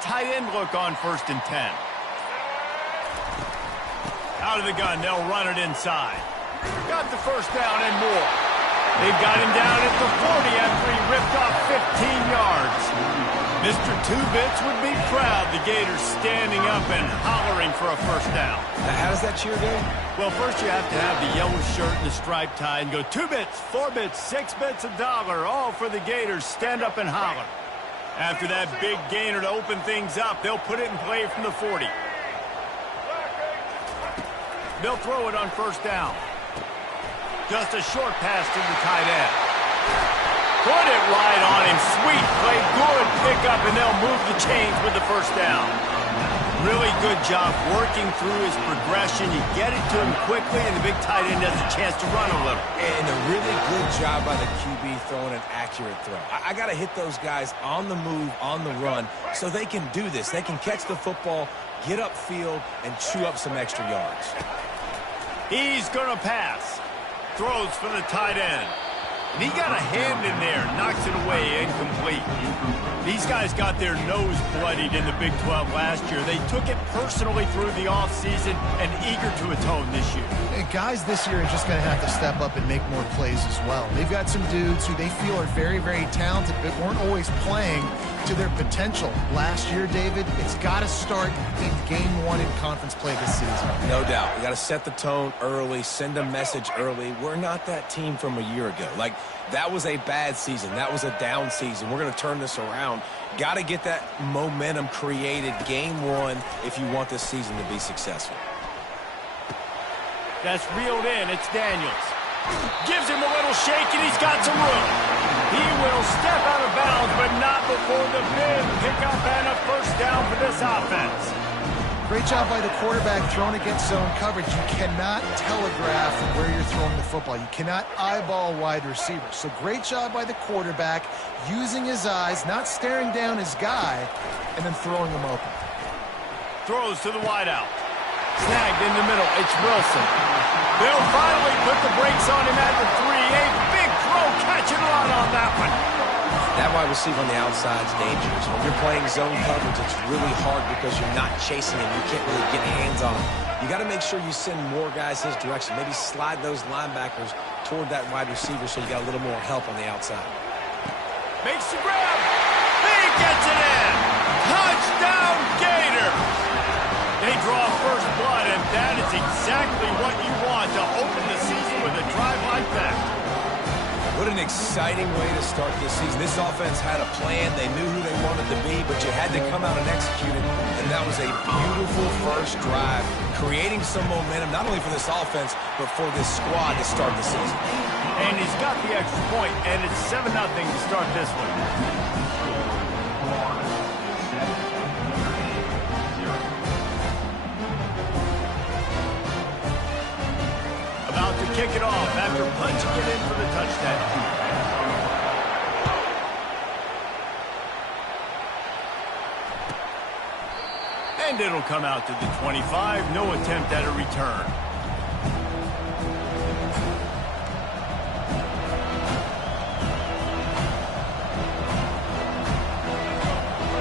tight end look on 1st and 10. Out of the gun, they'll run it inside. Got the first down and more. They've got him down at the 40 after he ripped off 15 yards. Mr. Two-Bits would be proud. The Gators standing up and hollering for a first down. Now, how does that cheer go? Well, first you have to have the yellow shirt and the striped tie and go 2 bits, 4 bits, 6 bits, $1, all for the Gators. Stand up and holler. After that big gainer to open things up, they'll put it in play from the 40. They'll throw it on 1st down. Just a short pass to the tight end. Put it right on him. Sweet play. Good pickup, and they'll move the chains with the first down. Really good job working through his progression. You get it to him quickly, and the big tight end has a chance to run a little. And a really good job by the QB throwing an accurate throw. I got to hit those guys on the move, on the run, so they can do this. They can catch the football, get upfield, and chew up some extra yards. He's going to pass. Throws for the tight end. And he got a hand in there, knocks it away, incomplete. These guys got their nose bloodied in the Big 12 last year. They took it personally through the offseason and eager to atone this year. Guys this year are just going to have to step up and make more plays as well. They've got some dudes who they feel are very, very talented, but weren't always playing to their potential. Last year, David, it's got to start in Game 1 in conference play this season. No doubt. We got to set the tone early, send a message early. We're not that team from a year ago. Like, that was a bad season. That was a down season. We're going to turn this around. Got to get that momentum created Game 1 if you want this season to be successful. That's reeled in. It's Daniels. Gives him a little shake, and he's got some room. He will step out of bounds, but not before the big pickup and a first down for this offense. Great job by the quarterback throwing against zone coverage. You cannot telegraph where you're throwing the football. You cannot eyeball wide receivers. So great job by the quarterback using his eyes, not staring down his guy, and then throwing him open. Throws to the wideout. Snagged in the middle. It's Wilson. They'll finally put the brakes on him at the 3. A big throw, catch and run on that one. That wide receiver on the outside is dangerous. When you're playing zone coverage, it's really hard because you're not chasing him. You can't really get hands on him. You got to make sure you send more guys his direction. Maybe slide those linebackers toward that wide receiver so you got a little more help on the outside. Makes the grab. He gets it in. Touchdown, Gators. They draw first blood, and that is exactly what you want to open the season with a drive like that. What an exciting way to start this season. This offense had a plan. They knew who they wanted to be, but you had to come out and execute it. And that was a beautiful first drive, creating some momentum, not only for this offense, but for this squad to start the season. And he's got the extra point, and it's 7-0 to start this one. About to kick it off after punching it in for the touchdown. And it'll come out to the 25. No attempt at a return.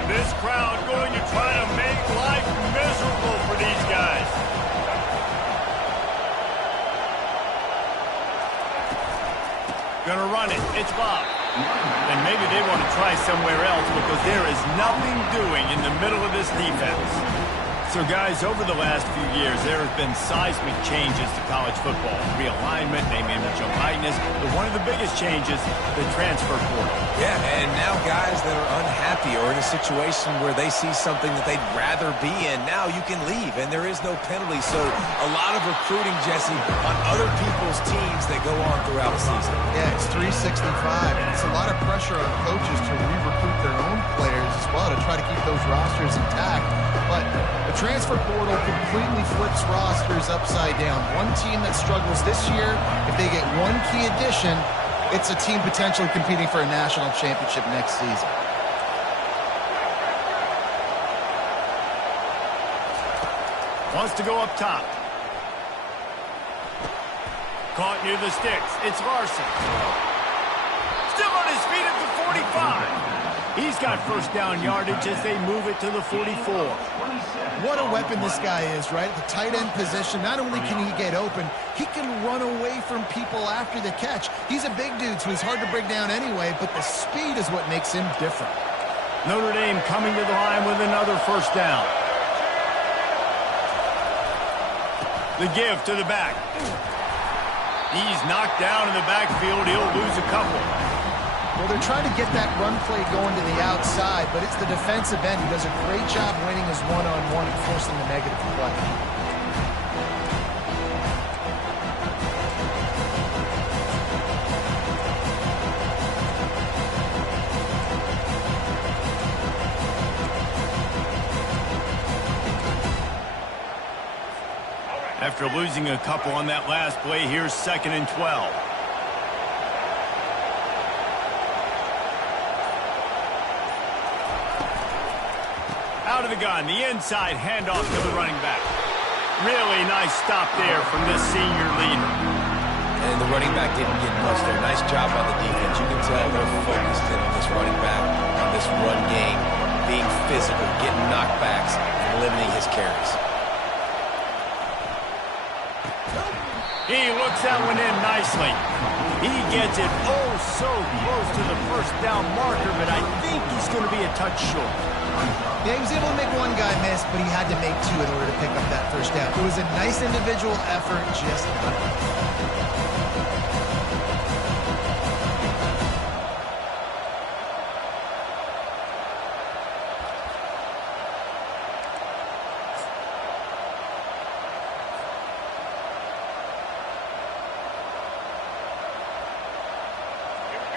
This crowd going to try to make life miserable for these guys. Gonna run it. It's Bob. And maybe they want to try somewhere else because there is nothing doing in the middle of this defense. So, guys, over the last few years, there have been seismic changes to college football. Realignment, name, image, and likeness. But one of the biggest changes, the transfer portal. Yeah, and now guys that are unhappy or in a situation where they see something that they'd rather be in, now you can leave, and there is no penalty. So a lot of recruiting, Jesse, on other people's teams that go on throughout the season. Yeah, it's 365, and it's a lot of pressure on coaches to re-recruit their own players as well to try to keep those rosters intact. But the transfer portal completely flips rosters upside down. One team that struggles this year, if they get one key addition, it's a team potentially competing for a national championship next season. Wants to go up top. Caught near the sticks. It's Larson. Still on his feet at the 45. He's got first down yardage as they move it to the 44. What a weapon this guy is, right? At the tight end position, not only can he get open, he can run away from people after the catch. He's a big dude, so he's hard to break down anyway, but the speed is what makes him different. Notre Dame coming to the line with another first down. The give to the back. He's knocked down in the backfield. He'll lose a couple. Well, they're trying to get that run play going to the outside, but it's the defensive end who does a great job winning his one-on-one and forcing the negative play. After losing a couple on that last play, here's 2nd and 12. Out of the gun, the inside handoff to the running back. Really nice stop there from this senior leader. And the running back didn't get much there. Nice job by the defense. You can tell they're focused in on this running back, on this run game, being physical, getting knockbacks, and limiting his carries. He looks that one in nicely. He gets it oh so close to the first down marker, but I think he's going to be a touch short. Yeah, he was able to make one guy miss, but he had to make two in order to pick up that first down. It was a nice individual effort, just not enough.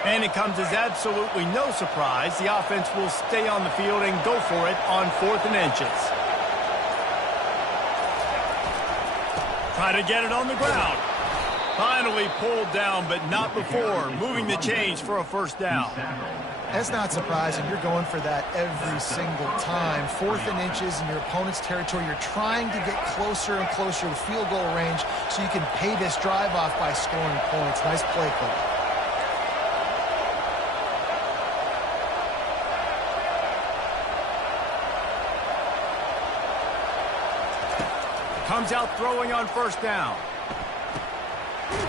And it comes as absolutely no surprise. The offense will stay on the field and go for it on 4th and inches. Try to get it on the ground. Finally pulled down, but not before. Moving the chains for a first down. That's not surprising. You're going for that every single time. 4th and inches in your opponent's territory. You're trying to get closer and closer to field goal range so you can pay this drive off by scoring points. Nice play call. Comes out throwing on first down.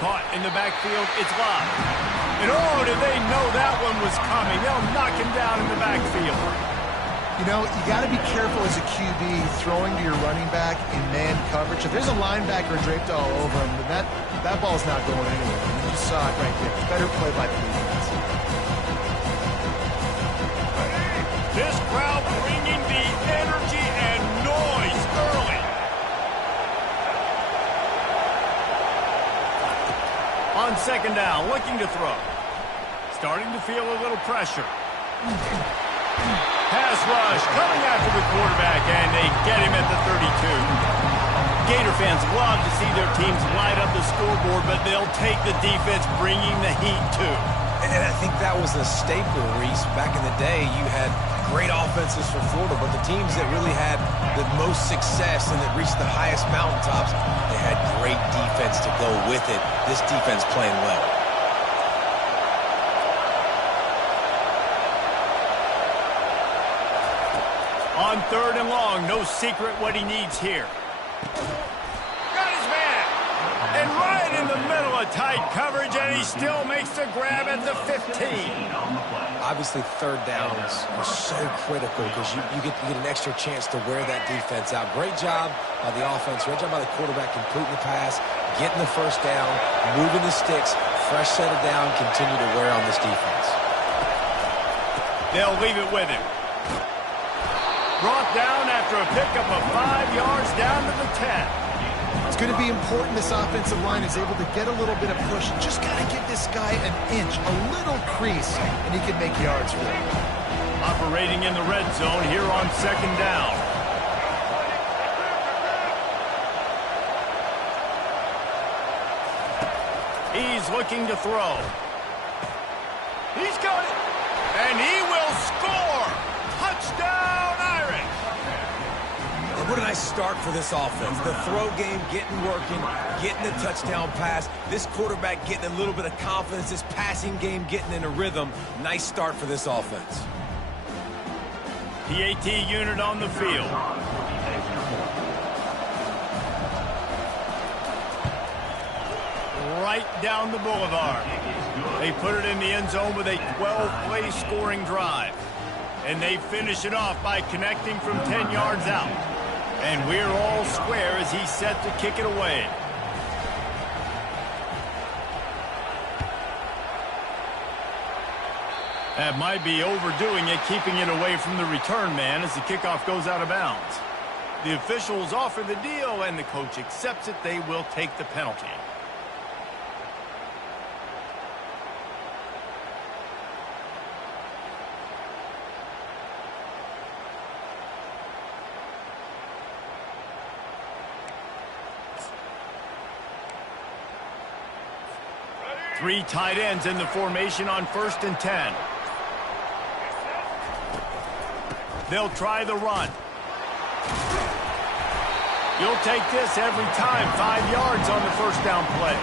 Caught in the backfield. It's live. And oh, did they know that one was coming. They'll knock him down in the backfield. You know, you got to be careful as a QB throwing to your running back in man coverage. If there's a linebacker draped all over him, that ball's not going anywhere. You just saw it right there. Better play by the defense. This crowd bringing the energy and noise early. On 2nd down, looking to throw. Starting to feel a little pressure. Pass rush coming after the quarterback, and they get him at the 32. Gator fans love to see their teams light up the scoreboard, but they'll take the defense bringing the heat too. And I think that was a staple, Reese. Back in the day, you had great offenses for Florida, but the teams that really had the most success and that reached the highest mountaintops, they had great defense to go with it. This defense playing well. On 3rd and long, no secret what he needs here. Got his man. And right in the middle of tight coverage, and he still makes the grab at the 15. Obviously, 3rd downs are so critical because you get an extra chance to wear that defense out. Great job by the offense. Great job by the quarterback completing the pass, getting the first down, moving the sticks, fresh set of down, continue to wear on this defense. They'll leave it with him. Brought down after a pickup of 5 yards down to the 10. It's going to be important this offensive line is able to get a little bit of push. Just got to give this guy an inch, a little crease, and he can make yards for it. Operating in the red zone here on 2nd down. He's looking to throw. He's got it. And he will score. Touchdown, Irish. What a nice start for this offense. The throw game getting working, getting the touchdown pass. This quarterback getting a little bit of confidence. This passing game getting in a rhythm. Nice start for this offense. PAT unit on the field. Right down the boulevard. They put it in the end zone with a 12-play scoring drive. And they finish it off by connecting from 10 yards out. And we're all square as he's set to kick it away. That might be overdoing it, keeping it away from the return man as the kickoff goes out of bounds. The officials offer the deal, and the coach accepts it. They will take the penalty. Three tight ends in the formation on 1st and 10. They'll try the run. You'll take this every time. 5 yards on the first down play.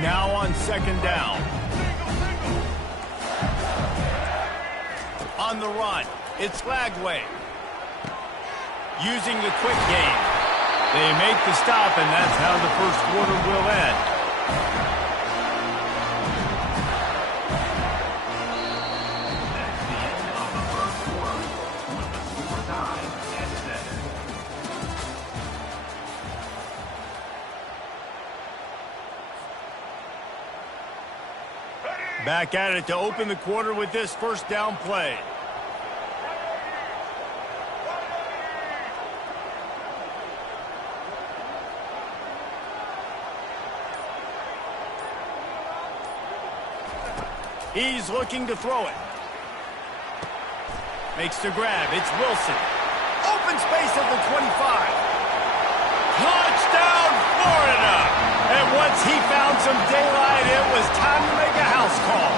Now on 2nd down. On the run, it's Flagway. Using the quick game. They make the stop, and that's how the first quarter will end. Back at it to open the quarter with this first down play. He's looking to throw it. Makes the grab. It's Wilson. Open space at the 25. Touchdown, Florida! And once he found some daylight, it was time to make a house call.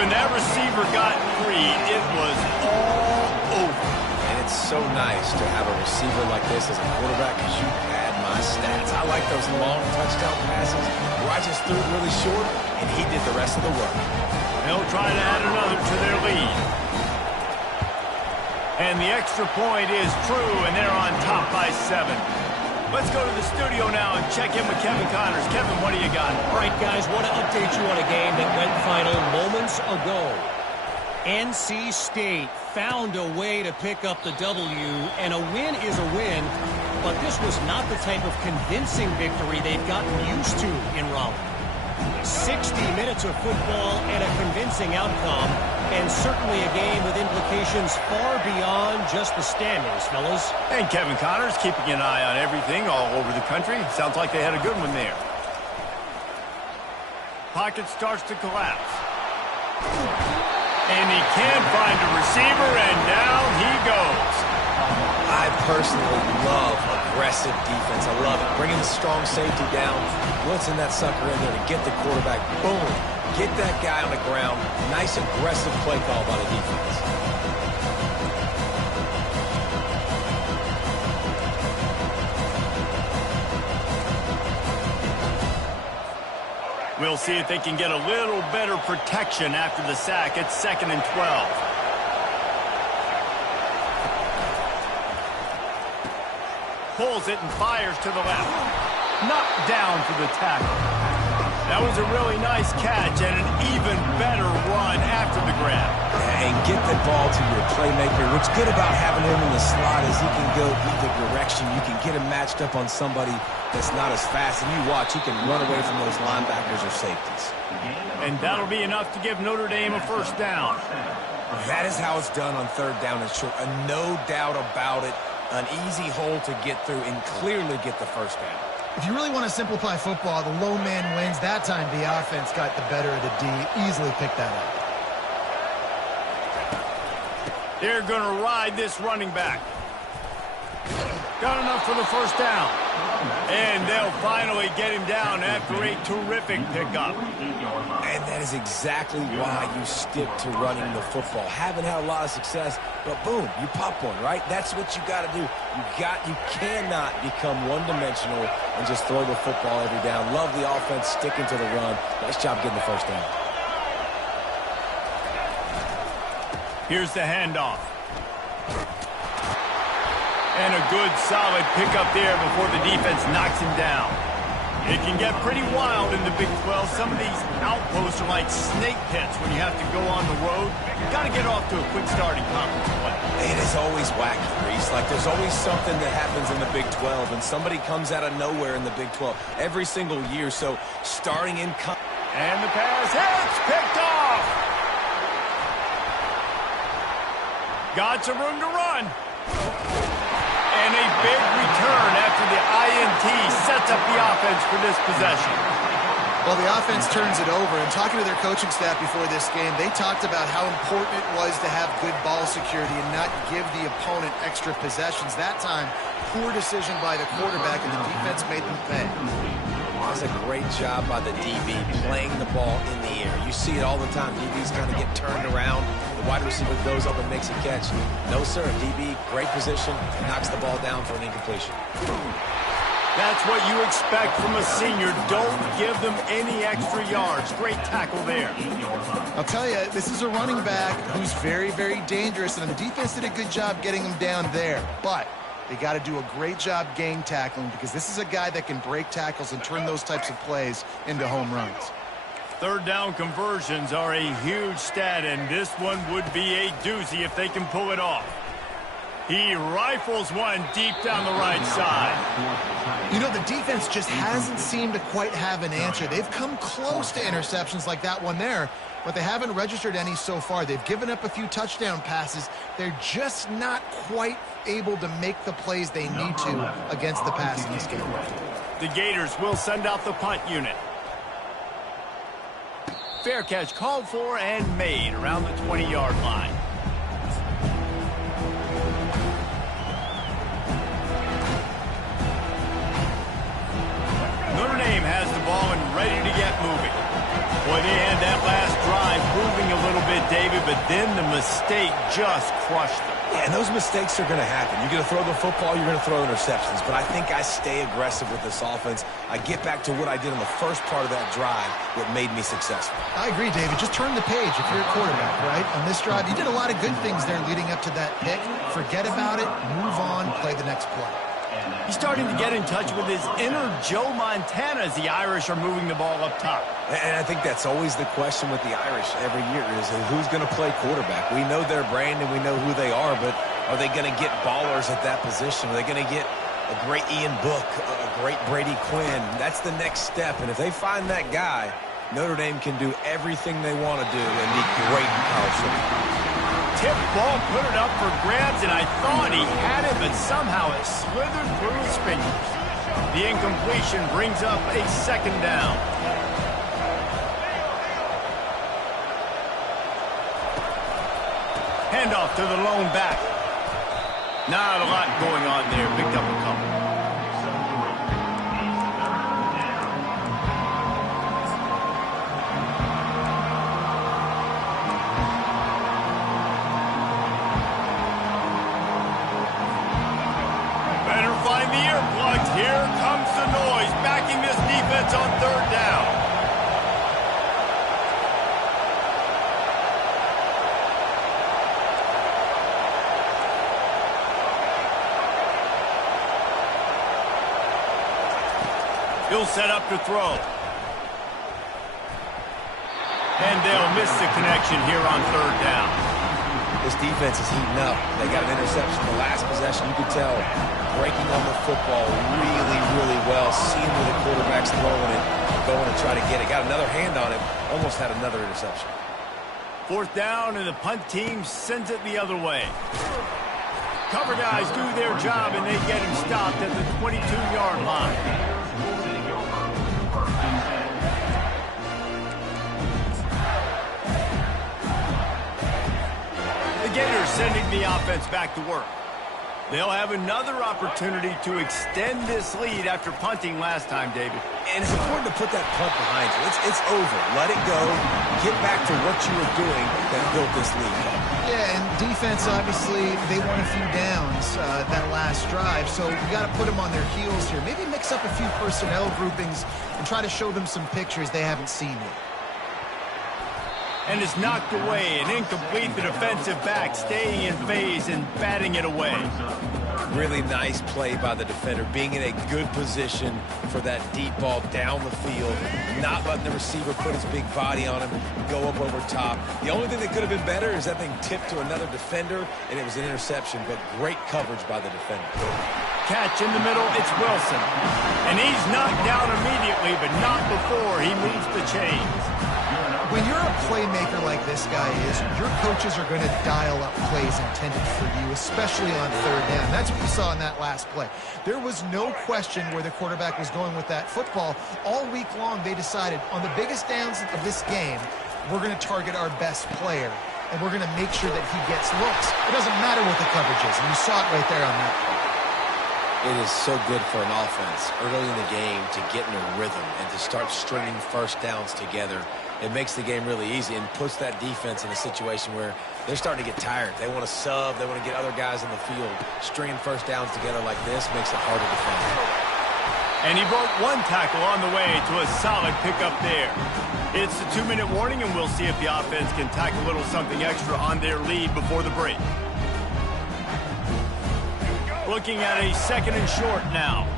When that receiver got free, it was all over. And it's so nice to have a receiver like this as a quarterback because you pad my stats. I like those long touchdown passes where I just threw it really short, and he did the rest of the work. They'll try to add another to their lead. And the extra point is true, and they're on top by 7. Let's go to the studio now and check in with Kevin Connors. Kevin, what do you got? All right, guys, want to update you on a game that went final moments ago. NC State found a way to pick up the W, and a win is a win, but this was not the type of convincing victory they've gotten used to in Raleigh. 60 minutes of football and a convincing outcome, and certainly a game with implications far beyond just the standings, fellas. And Kevin Connors keeping an eye on everything all over the country. Sounds like they had a good one there. Pocket starts to collapse. And he can't find a receiver, and down he goes. I personally love aggressive defense. I love it. Bringing the strong safety down, blitzing that sucker in there to get the quarterback. Boom. Get that guy on the ground. Nice aggressive play call by the defense. We'll see if they can get a little better protection after the sack. It's 2nd and 12. Pulls it and fires to the left. Knocked down for the tackle. That was a really nice catch and an even better run after the grab. And get the ball to your playmaker. What's good about having him in the slot is he can go either direction. You can get him matched up on somebody that's not as fast. And you watch, he can run away from those linebackers or safeties. And that'll be enough to give Notre Dame a first down. That is how it's done on 3rd down and short. No doubt about it. An easy hole to get through and clearly get the first down. If you really want to simplify football, the low man wins. That time the offense got the better of the D. Easily picked that up. They're going to ride this running back. Got enough for the first down. And they'll finally get him down after a terrific pickup. And that is exactly why you stick to running the football. Haven't had a lot of success, but boom, you pop one, right? That's what you got to do. You cannot become one-dimensional and just throw the football every down. Love the offense sticking to the run. Nice job getting the first down. Here's the handoff. And a good, solid pickup there before the defense knocks him down. It can get pretty wild in the Big 12. Some of these outposts are like snake pits when you have to go on the road. You've got to get off to a quick start in conference play. It is always wacky, Reese. Like, there's always something that happens in the Big 12, and somebody comes out of nowhere in the Big 12 every single year. So, starting in... And the pass hits, picked off. Got some room to run. And a big return after the INT sets up the offense for this possession. Well, the offense turns it over, and talking to their coaching staff before this game, they talked about how important it was to have good ball security and not give the opponent extra possessions. That time, poor decision by the quarterback, and the defense made them pay. That's a great job by the DB playing the ball in the air. You see it all the time. DBs kind of get turned around. The wide receiver goes up and makes a catch. No, sir. DB, great position, knocks the ball down for an incompletion. That's what you expect from a senior. Don't give them any extra yards. Great tackle there. I'll tell you, this is a running back who's very, very dangerous, and the defense did a good job getting him down there. But they got to do a great job gang tackling, because this is a guy that can break tackles and turn those types of plays into home runs. Third down conversions are a huge stat, and this one would be a doozy if they can pull it off. He rifles one deep down the right side. You know, the defense just hasn't seemed to quite have an answer. They've come close to interceptions like that one there, but they haven't registered any so far. They've given up a few touchdown passes. They're just not quite able to make the plays they need to against the pass in this game. The Gators will send out the punt unit. Fair catch called for and made around the 20-yard line. Notre Dame has the ball and ready to get moving. Boy, they had that last drive moving a little bit, David, but then the mistake just crushed them. Yeah, and those mistakes are going to happen. You're going to throw the football, you're going to throw interceptions. But I think I stay aggressive with this offense. I get back to what I did in the first part of that drive that made me successful. I agree, David. Just turn the page if you're a quarterback, right? On this drive, you did a lot of good things there leading up to that pick. Forget about it, move on, play the next play. He's starting to get in touch with his inner Joe Montana as the Irish are moving the ball up top. And I think that's always the question with the Irish every year is who's going to play quarterback. We know their brand and we know who they are, but are they going to get ballers at that position? Are they going to get a great Ian Book, a great Brady Quinn? That's the next step, and if they find that guy, Notre Dame can do everything they want to do and be great in college football. Tip ball, put it up for grabs, and I thought he had it, but somehow it slithered through his fingers. The incompletion brings up a second down. Handoff to the lone back. Not a lot going on there. Picked up a couple. Find the earplugs. Here comes the noise, backing this defense on third down. He'll set up to throw. And they'll miss the connection here on third down. This defense is heating up. They got an interception the last possession. You could tell breaking on the football really, really well, seeing where the quarterback's throwing it, going to try to get it. Got another hand on it, almost had another interception. Fourth down, and the punt team sends it the other way. Cover guys do their job, and they get him stopped at the 22-yard line. The Gators sending the offense back to work. They'll have another opportunity to extend this lead after punting last time, David. And it's important to put that punt behind you. It's over. Let it go. Get back to what you were doing that built this lead. Yeah, and defense, obviously, they won a few downs that last drive, so you got to put them on their heels here. Maybe mix up a few personnel groupings and try to show them some pictures they haven't seen yet. And it's knocked away and incomplete. The defensive back staying in phase and batting it away. Really nice play by the defender, being in a good position for that deep ball down the field, not letting the receiver put his big body on him, go up over top. The only thing that could have been better is that thing tipped to another defender, and it was an interception, but great coverage by the defender. Catch in the middle, it's Wilson. And he's knocked down immediately, but not before he moves the chains. When you're a playmaker like this guy is, your coaches are going to dial up plays intended for you, especially on third down. That's what you saw in that last play. There was no question where the quarterback was going with that football. All week long, they decided on the biggest downs of this game, we're going to target our best player, and we're going to make sure that he gets looks. It doesn't matter what the coverage is, and you saw it right there on that play. It is so good for an offense early in the game to get in a rhythm and to start stringing first downs together. It makes the game really easy and puts that defense in a situation where they're starting to get tired. They want to sub. They want to get other guys in the field. Stringing first downs together like this makes it hard to defend. And he broke one tackle on the way to a solid pickup there. It's a 2-minute warning, and we'll see if the offense can tack a little something extra on their lead before the break. Looking at a 2nd and short now.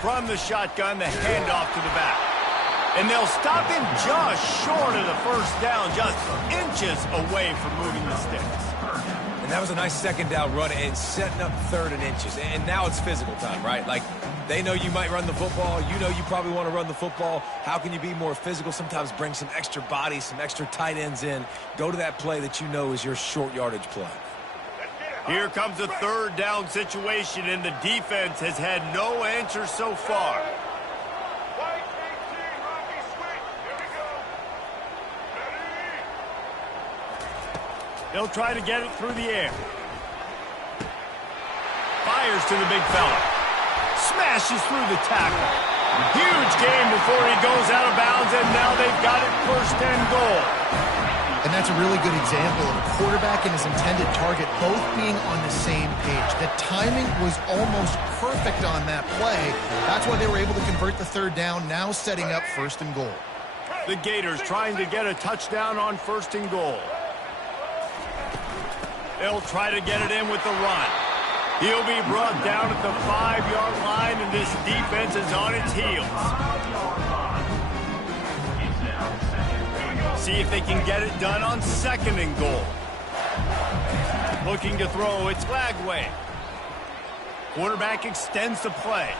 From the shotgun, the handoff to the back. And they'll stop him just short of the first down, just inches away from moving the sticks. And that was a nice 2nd down run and setting up 3rd and inches. And now it's physical time, right? Like, they know you might run the football. You know you probably want to run the football. How can you be more physical? Sometimes bring some extra bodies, some extra tight ends in. Go to that play that you know is your short yardage play. Here comes a 3rd down situation, and the defense has had no answer so far. They'll try to get it through the air. Fires to the big fella. Smashes through the tackle. Huge gain before he goes out of bounds, and now they've got it 1st and goal. And that's a really good example of a quarterback and his intended target both being on the same page. The timing was almost perfect on that play. That's why they were able to convert the 3rd down, now setting up 1st and goal. The Gators trying to get a touchdown on 1st and goal. They'll try to get it in with the run. He'll be brought down at the 5-yard line, and this defense is on its heels. See if they can get it done on 2nd and goal. Looking to throw, it's Lagway. Quarterback extends the play.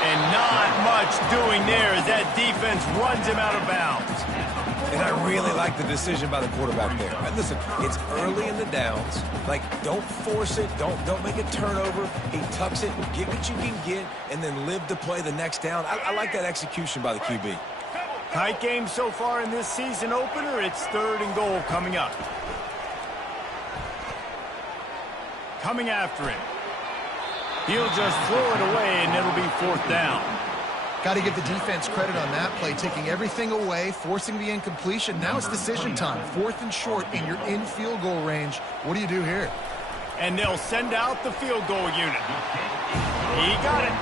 And not much doing there as that defense runs him out of bounds. And I really like the decision by the quarterback there. And listen, it's early in the downs. Like, don't force it. Don't make a turnover. He tucks it, get what you can get, and then live to play the next down. I like that execution by the QB. Tight game so far in this season opener. It's 3rd and goal coming up. Coming after him. He'll just throw it away, and it'll be 4th down. Got to give the defense credit on that play, taking everything away, forcing the incompletion. Now it's decision time. 4th and short, and you're in field goal range. What do you do here? And they'll send out the field goal unit. He got it.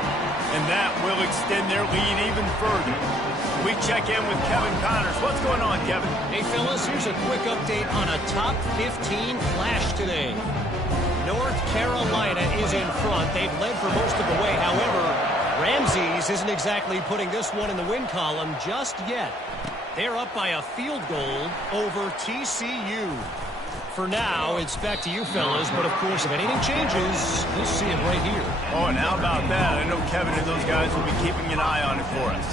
And that will extend their lead even further. We check in with Kevin Connors. What's going on, Kevin? Hey, fellas, here's a quick update on a top 15 flash today. North Carolina is in front. They've led for most of the way. However, Ramses isn't exactly putting this one in the win column just yet. They're up by a field goal over TCU. For now, it's back to you fellas, but of course, if anything changes, we'll see it right here. Oh, and how about that? I know Kevin and those guys will be keeping an eye on it for us.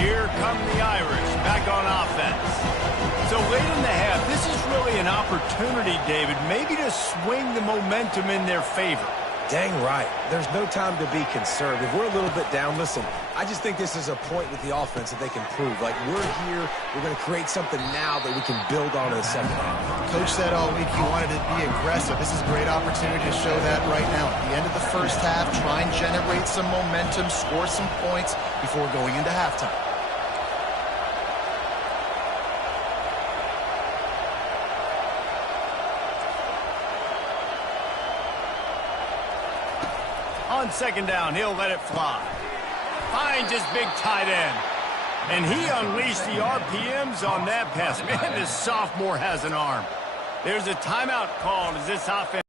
Here come the Irish, back on offense. So late in the half, this is really an opportunity, David, maybe to swing the momentum in their favor. Dang right. There's no time to be conservative. We're a little bit down. Listen, I just think this is a point with the offense that they can prove. Like, we're here, we're going to create something now that we can build on in the second half. Coach said all week he wanted to be aggressive. This is a great opportunity to show that right now. At the end of the first half, try and generate some momentum, score some points before going into halftime. On second down, he'll let it fly. Finds his big tight end. And he unleashed the RPMs on that pass. Man, this sophomore has an arm. There's a timeout called as this offense.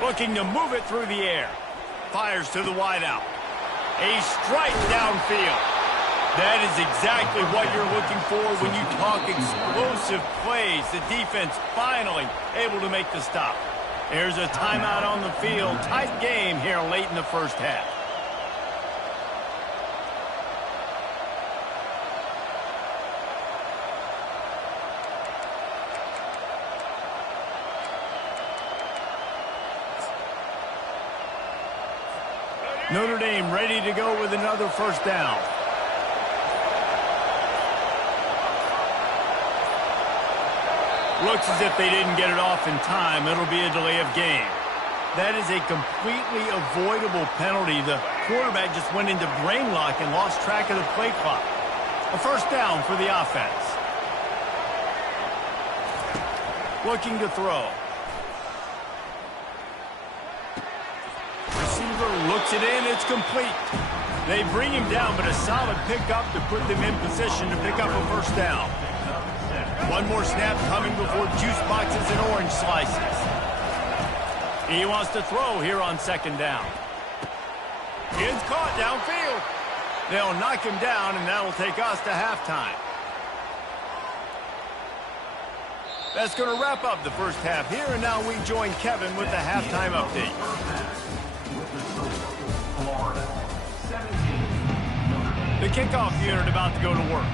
Looking to move it through the air. Fires to the wideout. A strike downfield. That is exactly what you're looking for when you talk explosive plays. The defense finally able to make the stop. There's a timeout on the field. Tight game here late in the first half. Notre Dame ready to go with another first down. Looks as if they didn't get it off in time. It'll be a delay of game. That is a completely avoidable penalty. The quarterback just went into brain lock and lost track of the play clock. A first down for the offense. Looking to throw. Looks it in, it's complete. They bring him down, but a solid pickup to put them in position to pick up a first down. One more snap coming before juice boxes and orange slices. He wants to throw here on second down. It's caught downfield. They'll knock him down, and that'll take us to halftime. That's going to wrap up the first half here, and now we join Kevin with the halftime update. The kickoff unit about to go to work.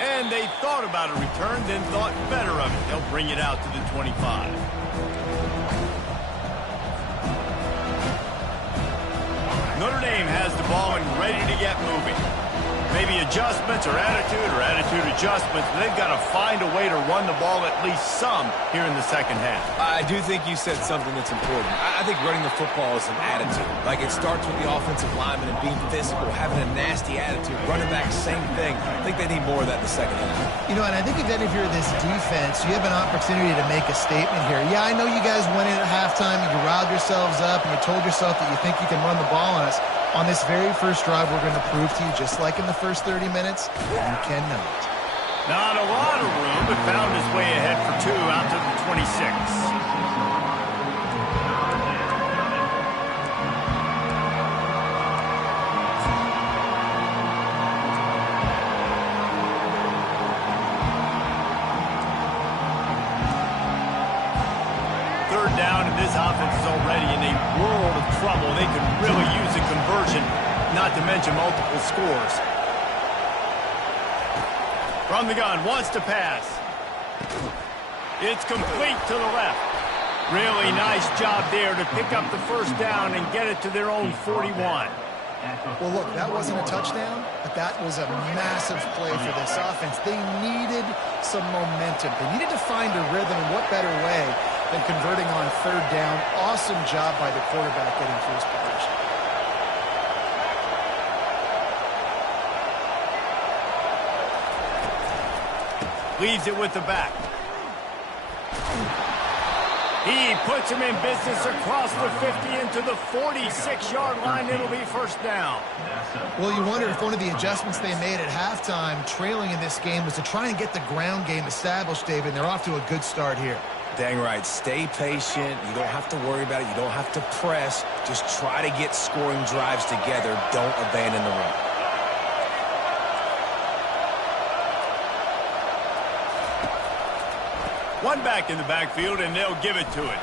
And they thought about a return, then thought better of it. They'll bring it out to the 25. Notre Dame has the ball and ready to get moving. Maybe adjustments or attitude adjustments, but they've got to find a way to run the ball at least some here in the second half. I do think you said something that's important. I think running the football is an attitude. Like, it starts with the offensive lineman and being physical, having a nasty attitude. Running back, same thing. I think they need more of that in the second half. You know, and I think again, if you're this defense, you have an opportunity to make a statement here. Yeah, I know you guys went in at halftime and you riled yourselves up and you told yourself that you think you can run the ball on us. On this very first drive, we're going to prove to you, just like in the first 30 minutes, you cannot. Not a lot of room, but found his way ahead for two out to the 26. Third down, and this offense is already in a world of trouble. They could really use a conversion, not to mention multiple scores. From the gun, wants to pass. It's complete to the left. Really nice job there to pick up the first down and get it to their own 41. Well, look, that wasn't a touchdown, but that was a massive play for this offense. They needed some momentum. They needed to find a rhythm, and what better way than converting on third down. Awesome job by the quarterback getting to his progression. Leaves it with the back. He puts him in business across the 50 into the 46-yard line. It'll be first down. Well, you wonder if one of the adjustments they made at halftime, trailing in this game, was to try and get the ground game established, David. They're off to a good start here. Dang right. Stay patient. You don't have to worry about it. You don't have to press. Just try to get scoring drives together. Don't abandon the run. One back in the backfield, and they'll give it to it.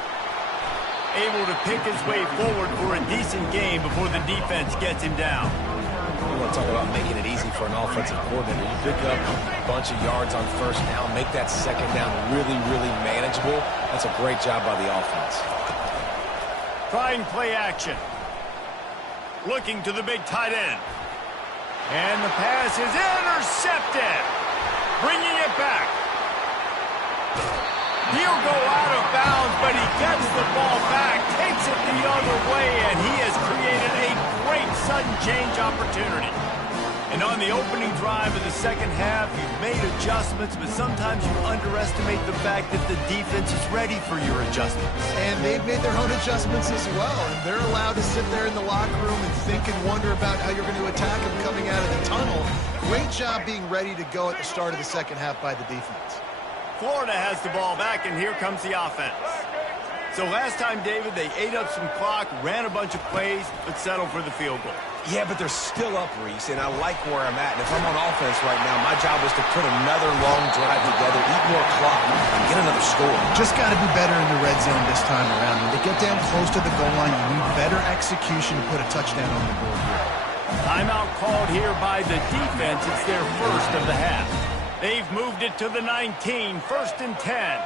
Able to pick his way forward for a decent game before the defense gets him down. You want to talk about making it easy for an offensive coordinator. You pick up a bunch of yards on first down, make that second down really, really manageable. That's a great job by the offense. Trying play action. Looking to the big tight end. And the pass is intercepted. Bringing it back. He'll go out of bounds, but he gets the ball back, takes it the other way, and he has created a great sudden change opportunity. And on the opening drive of the second half, you've made adjustments, but sometimes you underestimate the fact that the defense is ready for your adjustments. And they've made their own adjustments as well, and they're allowed to sit there in the locker room and think and wonder about how you're going to attack them coming out of the tunnel. Great job being ready to go at the start of the second half by the defense. Florida has the ball back, and here comes the offense. So last time, David, they ate up some clock, ran a bunch of plays, but settled for the field goal. Yeah, but they're still up, Reese, and I like where I'm at. And if I'm on offense right now, my job is to put another long drive together, eat more clock, and get another score. Just got to be better in the red zone this time around. When they get down close to the goal line, you need better execution to put a touchdown on the board here. Timeout called here by the defense. It's their first of the half. They've moved it to the 19, 1st and 10.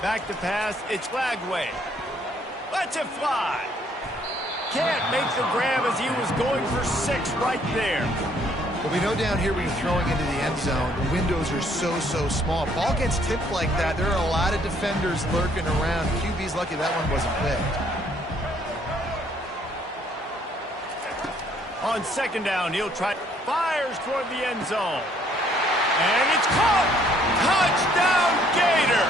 Back to pass, it's Lagway. Lets it fly. Can't make the grab as he was going for 6 right there. Well, we know down here when you're throwing into the end zone, the windows are so small. Ball gets tipped like that, there are a lot of defenders lurking around. QB's lucky that one wasn't picked. On second down, he'll try. Fires toward the end zone. And it's caught! Touchdown, Gator!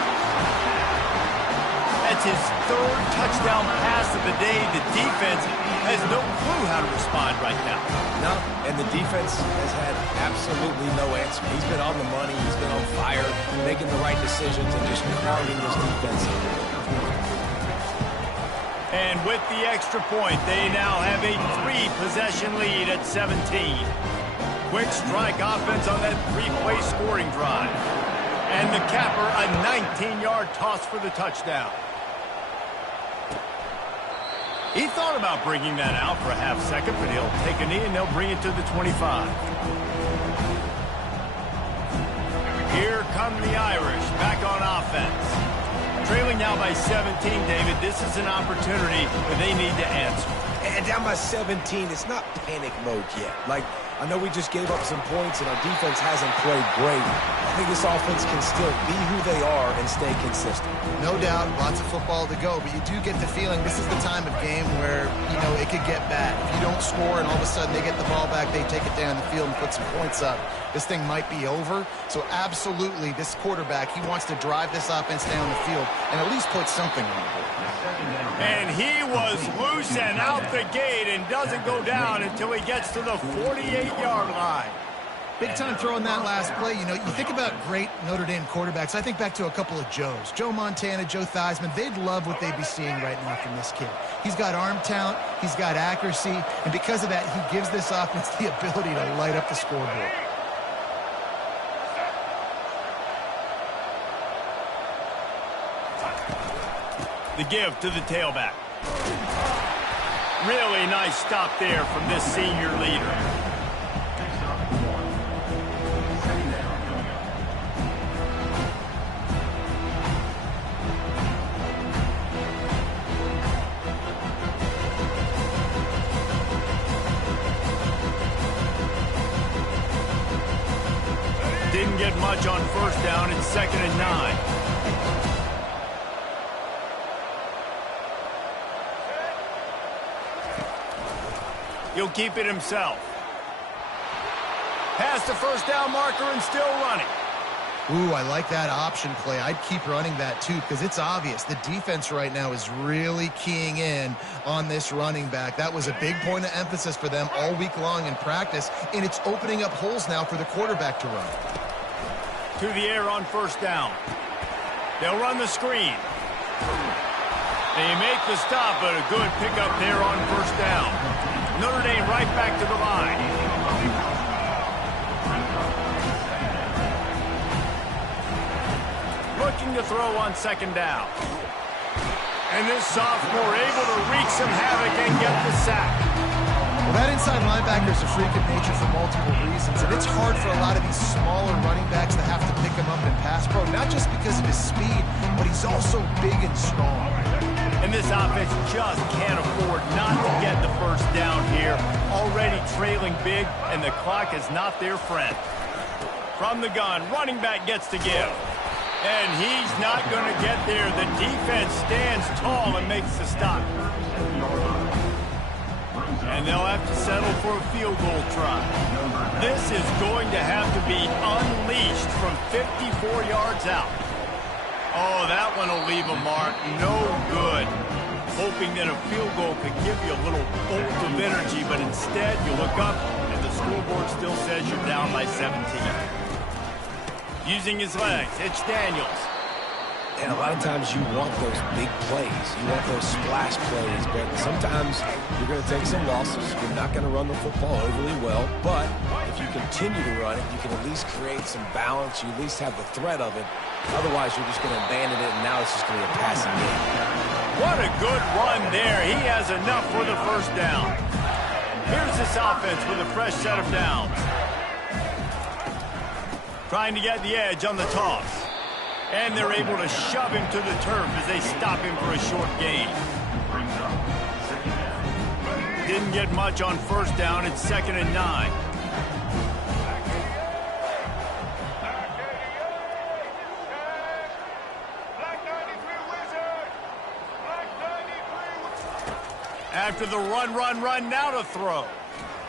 That's his 3rd touchdown pass of the day. The defense has no clue how to respond right now. No, and the defense has had absolutely no answer. He's been on the money. He's been on fire, making the right decisions, and just crowding this defense. And with the extra point, they now have a 3-possession lead at 17. Quick strike offense on that 3-play scoring drive. And the capper, a 19-yard toss for the touchdown. He thought about bringing that out for a half second, but he'll take a knee and they'll bring it to the 25. Here come the Irish back on offense. Trailing now by 17, David. This is an opportunity that they need to answer. And down by 17, it's not panic mode yet. Like, I know we just gave up some points and our defense hasn't played great. I think this offense can still be who they are and stay consistent. No doubt, lots of football to go, but you do get the feeling this is the time of game where, you know, it could get bad. If you don't score and all of a sudden they get the ball back, they take it down the field and put some points up, this thing might be over. So absolutely, this quarterback, he wants to drive this offense down the field and at least put something on the board. And he was loose and out the gate and doesn't go down until he gets to the 48-yard line. Big time throwing that last play. You know, you think about great Notre Dame quarterbacks. I think back to a couple of Joes. Joe Montana, Joe Theismann. They'd love what they'd be seeing right now from this kid. He's got arm talent. He's got accuracy. And because of that, he gives this offense the ability to light up the scoreboard. The give to the tailback. Really nice stop there from this senior leader. Didn't get much on first down. It's 2nd and 9. He'll keep it himself. Past the first down marker and still running. Ooh, I like that option play. I'd keep running that too because it's obvious. The defense right now is really keying in on this running back. That was a big point of emphasis for them all week long in practice, and it's opening up holes now for the quarterback to run. To the air on first down. They'll run the screen. They make the stop, but a good pickup there on first down. Notre Dame right back to the line. Looking to throw on second down. And this sophomore able to wreak some havoc and get the sack. Well, that inside linebacker is a freak of nature for multiple reasons, and it's hard for a lot of these smaller running backs to have to pick him up in pass pro, not just because of his speed, but he's also big and strong. And this offense just can't afford not to get the first down here. Already trailing big, and the clock is not their friend. From the gun, running back gets to give. And he's not going to get there. The defense stands tall and makes the stop. And they'll have to settle for a field goal try. This is going to have to be unleashed from 54 yards out. Oh, that one will leave a mark. No good. Hoping that a field goal could give you a little bolt of energy, but instead you look up and the scoreboard still says you're down by 17. Using his legs, it's Daniels. And a lot of times you want those big plays. You want those splash plays, but sometimes you're going to take some losses. You're not going to run the football overly well, but if you continue to run it, you can at least create some balance. You at least have the threat of it. Otherwise, you're just going to abandon it, and now it's just going to be a passing game. What a good run there. He has enough for the first down. Here's this offense with a fresh set of downs. Trying to get the edge on the toss. And they're able to shove him to the turf as they stop him for a short gain. Didn't get much on first down. It's 2nd and 9. After the run, now to throw.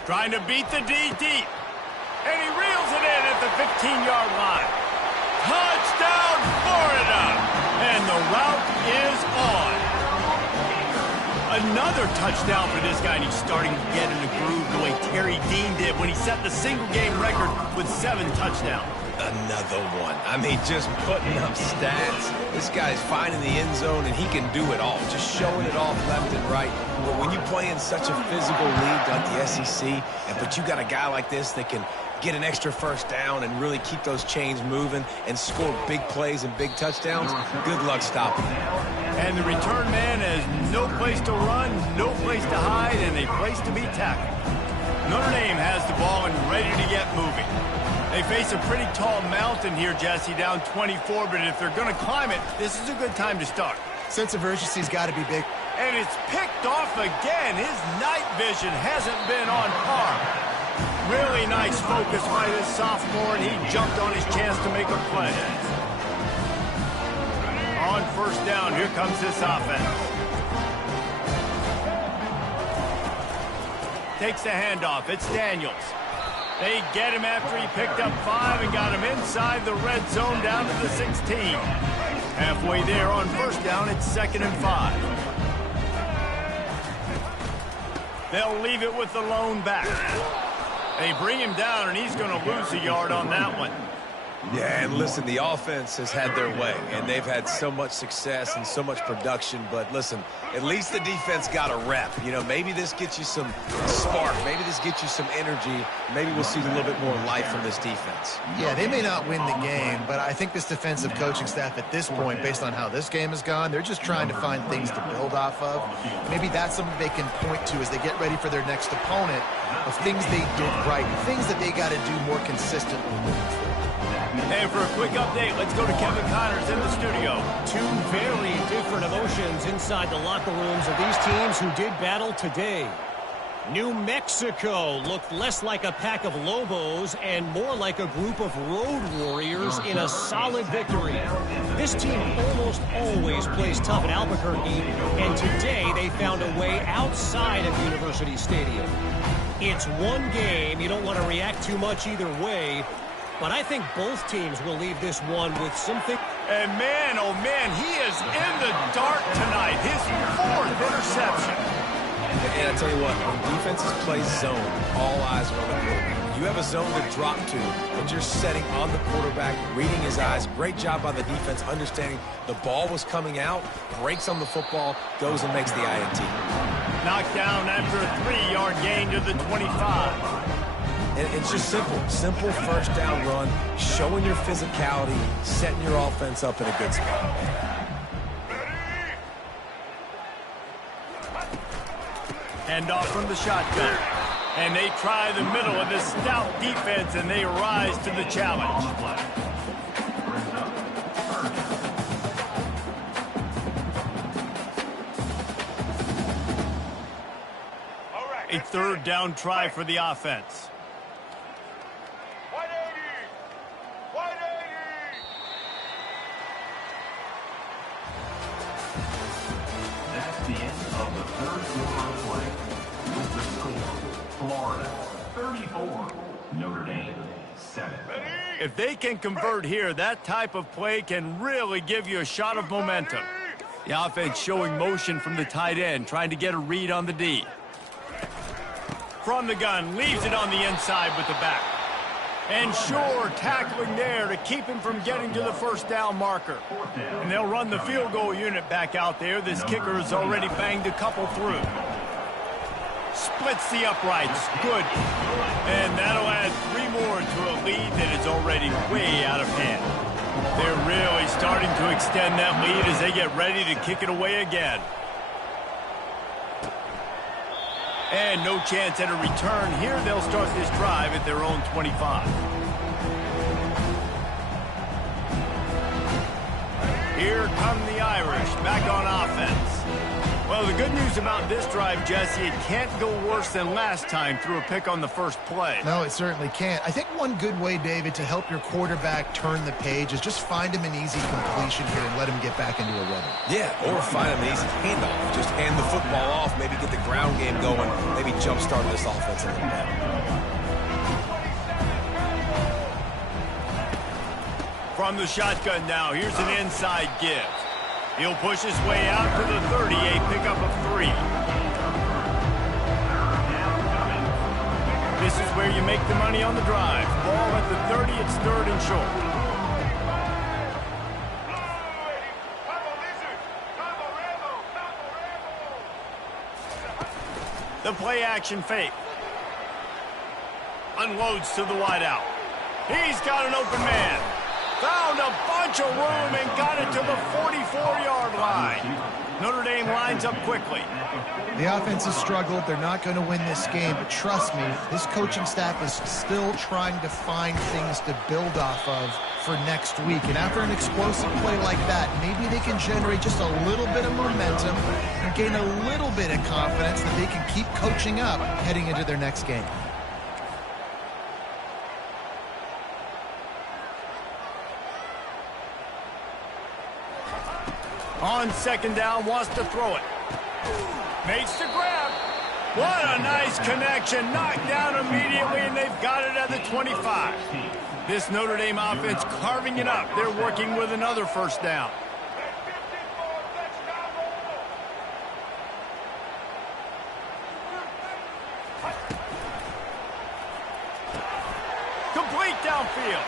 Trying to beat the D deep. And he reels it in at the 15-yard line. Touchdown, Florida! And the route is on. Another touchdown for this guy, and he's starting to get in the groove the way Terry Dean did when he set the single-game record with 7 touchdowns. Another one. I mean, just putting up stats. This guy's finding the end zone, and he can do it all. Just showing it off left and right. But when you play in such a physical league like the SEC, but you got a guy like this that can get an extra first down and really keep those chains moving and score big plays and big touchdowns, good luck stopping him. And the return man has no place to run, no place to hide, and a place to be tackled. Notre Dame has the ball and ready to get moving. They face a pretty tall mountain here, Jesse, down 24, but if they're going to climb it, this is a good time to start. Sense of urgency's got to be big. And it's picked off again. His night vision hasn't been on par. Really nice focus by this sophomore, and he jumped on his chance to make a play. On first down, here comes this offense. Takes the handoff. It's Daniels. They get him after he picked up 5 and got him inside the red zone down to the 16. Halfway there on first down, it's 2nd and 5. They'll leave it with the lone back. They bring him down, and he's going to lose a yard on that one. Yeah, and listen, the offense has had their way, and they've had so much success and so much production. But listen, at least the defense got a rep. You know, maybe this gets you some spark. Maybe this gets you some energy. Maybe we'll see a little bit more life from this defense. Yeah, they may not win the game, but I think this defensive coaching staff at this point, based on how this game has gone, they're just trying to find things to build off of. Maybe that's something they can point to as they get ready for their next opponent of things they did right, things that they got to do more consistently moving forward. And for a quick update, let's go to Kevin Connors in the studio. 2 very different emotions inside the locker rooms of these teams who did battle today. New Mexico looked less like a pack of Lobos and more like a group of road warriors in a solid victory. This team almost always plays tough in Albuquerque, and today they found a way outside of University Stadium. It's one game. You don't want to react too much either way. But I think both teams will leave this one with something. And man, oh man, he is in the dark tonight. His 4th interception. And I tell you what, when defenses play zone, all eyes are on the quarterback. You have a zone to drop to, but you're setting on the quarterback, reading his eyes. Great job by the defense, understanding the ball was coming out, breaks on the football, goes and makes the INT. Knocked down after a 3-yard gain to the 25. And it's just simple first down run, showing your physicality, setting your offense up in a good spot. Hand off from the shotgun. And they try the middle of this stout defense, and they rise to the challenge. A 3rd down try for the offense. That's the end of the 3rd quarter of play. With the score, Florida 34, Notre Dame 7. If they can convert here, that type of play can really give you a shot of momentum. The offense showing motion from the tight end, trying to get a read on the D. From the gun, leaves it on the inside with the back. And sure, tackling there to keep him from getting to the first down marker. And they'll run the field goal unit back out there. This kicker has already banged a couple through. Splits the uprights. Good. And that'll add 3 more to a lead that is already way out of hand. They're really starting to extend that lead as they get ready to kick it away again. And no chance at a return here. They'll start this drive at their own 25. Here come the Irish back on offense. Well, the good news about this drive, Jesse, it can't go worse than last time through a pick on the first play. No, it certainly can't. I think one good way, David, to help your quarterback turn the page is just find him an easy completion here and let him get back into a rhythm. Yeah, or find him an easy handoff. Just hand the football off, maybe get the ground game going, maybe jumpstart this offense a little bit. From the shotgun now, here's an inside give. He'll push his way out to the 30, a pickup of 3. This is where you make the money on the drive. Ball at the 30, it's 3rd and short. The play action fake. Unloads to the wideout. He's got an open man. Found a bunch of room and got it to the 44-yard line. Notre Dame lines up quickly. The offense has struggled. They're not going to win this game, but trust me, this coaching staff is still trying to find things to build off of for next week. And after an explosive play like that, maybe they can generate just a little bit of momentum and gain a little bit of confidence that they can keep coaching up heading into their next game. On 2nd down, wants to throw it. Makes the grab. What a nice connection. Knocked down immediately, and they've got it at the 25. This Notre Dame offense carving it up. They're working with another first down. Complete downfield.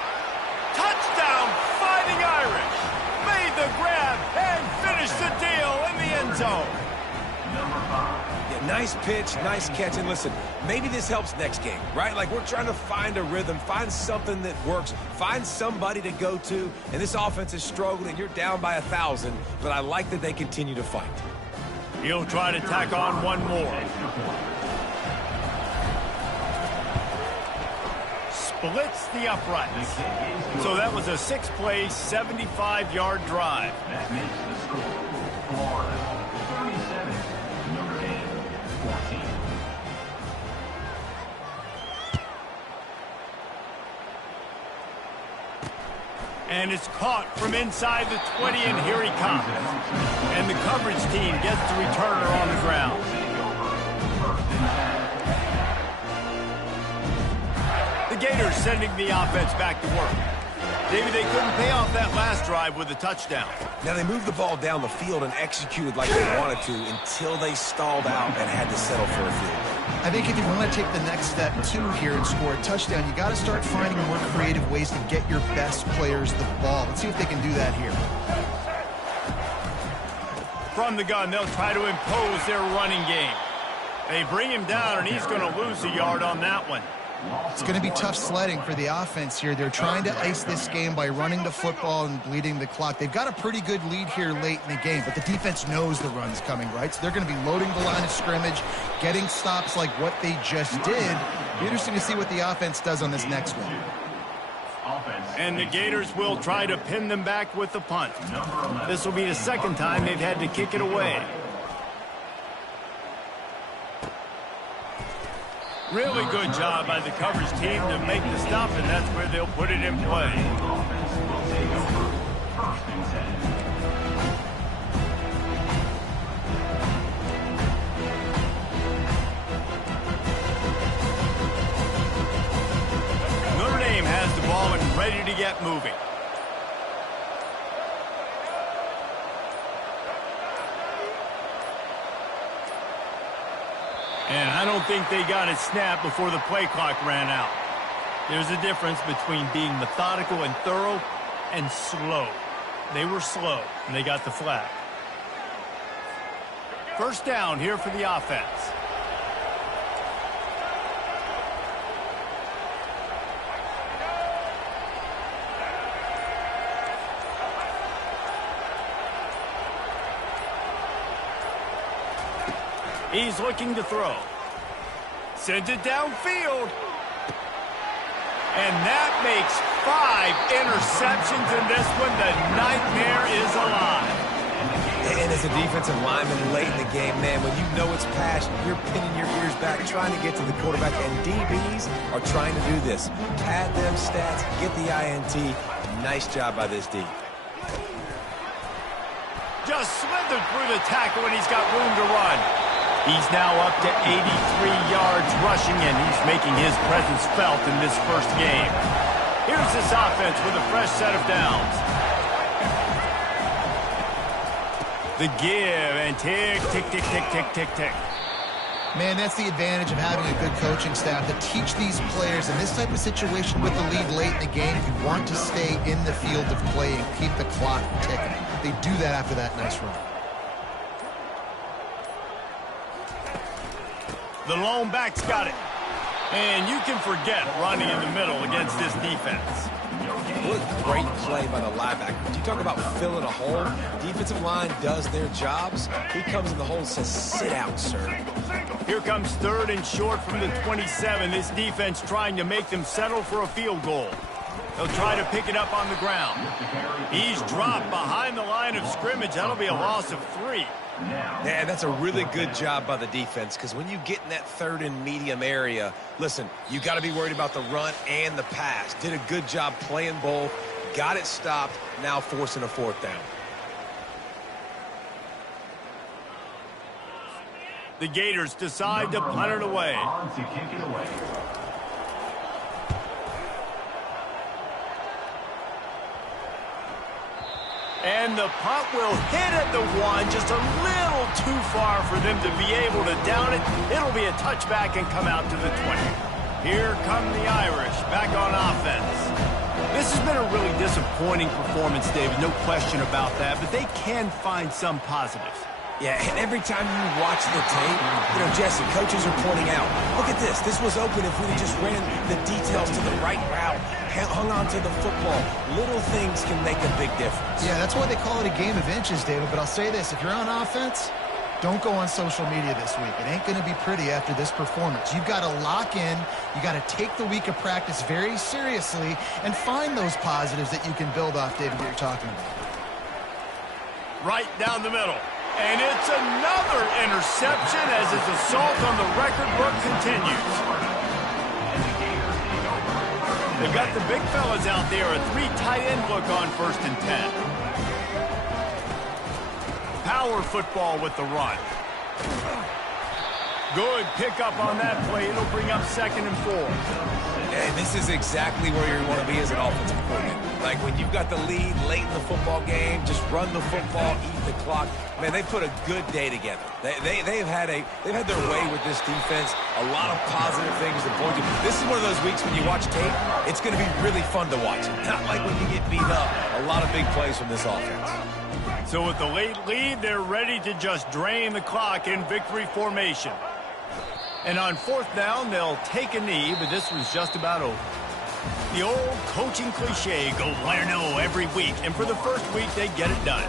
Touchdown, Fighting Irish. Made the grab and finished the deal in the end zone. Yeah, nice pitch, nice catch. And listen, maybe this helps next game, right? Like, we're trying to find a rhythm, find something that works, find somebody to go to. And this offense is struggling. You're down by 1,000, but I like that they continue to fight. He'll try to tack on one more. Splits the uprights. So that was a 6-play, 75-yard drive. That makes the score Florida 37, Notre Dame 14. And it's caught from inside the 20, and here he comes. And the coverage team gets the returner on the ground. The Gators sending the offense back to work. David, they couldn't pay off that last drive with a touchdown. Now, they moved the ball down the field and executed like they wanted to until they stalled out and had to settle for a field goal. I think if you want to take the next step, too, here and score a touchdown, you got to start finding more creative ways to get your best players the ball. Let's see if they can do that here. From the gun, they'll try to impose their running game. They bring him down, and he's going to lose a yard on that one. It's going to be tough sledding for the offense here. They're trying to ice this game by running the football and bleeding the clock. They've got a pretty good lead here late in the game, but the defense knows the run's coming, right? So they're going to be loading the line of scrimmage, getting stops like what they just did. Be interesting to see what the offense does on this next one. And the Gators will try to pin them back with the punt. This will be the second time they've had to kick it away. Really good job by the coverage team to make the stop, and that's where they'll put it in play. Notre Dame has the ball and ready to get moving. And I don't think they got it snapped before the play clock ran out. There's a difference between being methodical and thorough and slow. They were slow, and they got the flag. First down here for the offense. He's looking to throw. Sends it downfield. And that makes 5 interceptions in this one. The nightmare is alive. And as a defensive lineman late in the game, man, when you know it's past, you're pinning your ears back, trying to get to the quarterback. And DBs are trying to do this. Pad them stats, get the INT. Nice job by this D. Just slithered through the tackle, and he's got room to run. He's now up to 83 yards rushing, and he's making his presence felt in this first game. Here's this offense with a fresh set of downs. The give, and tick, tick, tick, tick, tick, tick, tick. Man, that's the advantage of having a good coaching staff to teach these players in this type of situation with the lead late in the game. If you want to stay in the field of play and keep the clock ticking, they do that after that nice run. The lone back's got it. And you can forget running in the middle against this defense. What a great play by the linebacker. You talk about filling a hole. Defensive line does their jobs. He comes in the hole and says, sit out, sir. Here comes 3rd and short from the 27. This defense trying to make them settle for a field goal. They'll try to pick it up on the ground. He's dropped behind the line of scrimmage. That'll be a loss of 3. Yeah, that's a really good job by the defense, because when you get in that 3rd and medium area, listen, you got to be worried about the run and the pass. Did a good job playing both, got it stopped, now forcing a 4th down. The Gators decide to punt it away. And the punt will hit at the 1, just a little too far for them to be able to down it. It'll be a touchback and come out to the 20. Here come the Irish back on offense. This has been a really disappointing performance, David, no question about that, but they can find some positives. Yeah, and every time you watch the tape, Jesse, coaches are pointing out, look at this. This was open if we just ran the details to the right route, hung on to the football. Little things can make a big difference. Yeah, that's why they call it a game of inches, David. But I'll say this, if you're on offense, don't go on social media this week. It ain't going to be pretty after this performance. You've got to lock in. You got to take the week of practice very seriously and find those positives that you can build off, David, what you're talking about. Right down the middle. And it's another interception as his assault on the record book continues. They've got the big fellas out there, a 3 tight end look on 1st and 10. Power football with the run. Good pickup on that play. It'll bring up 2nd and 4. And this is exactly where you want to be as an offensive coordinator. Like when you've got the lead late in the football game, just run the football, eat the clock. Man, they put a good day together. They've had their way with this defense. A lot of positive things to point to. This is one of those weeks when you watch tape, it's going to be really fun to watch. Not like when you get beat up. A lot of big plays from this offense. So with the late lead, they're ready to just drain the clock in victory formation. And on 4th down, they'll take a knee, but this one's just about over. The old coaching cliche, go win or no every week. And for the first week, they get it done.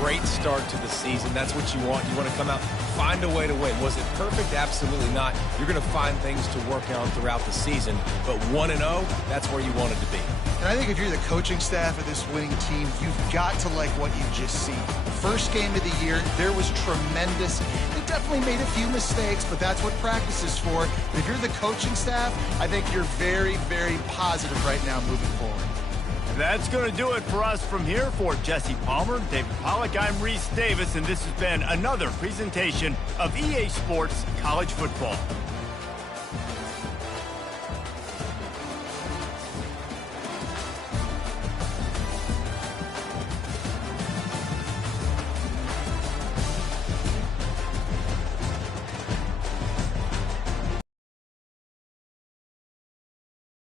Great start to the season. That's what you want. You want to come out, find a way to win. Was it perfect? Absolutely not. You're going to find things to work on throughout the season. But 1-0, that's where you want it to be. And I think if you're the coaching staff of this winning team, you've got to like what you just see. First game of the year, there was tremendous. They definitely made a few mistakes, but that's what practice is for. But if you're the coaching staff, I think you're very, very positive right now moving forward. That's going to do it for us from here. For Jesse Palmer, David Pollack, I'm Reese Davis, and this has been another presentation of EA Sports College Football.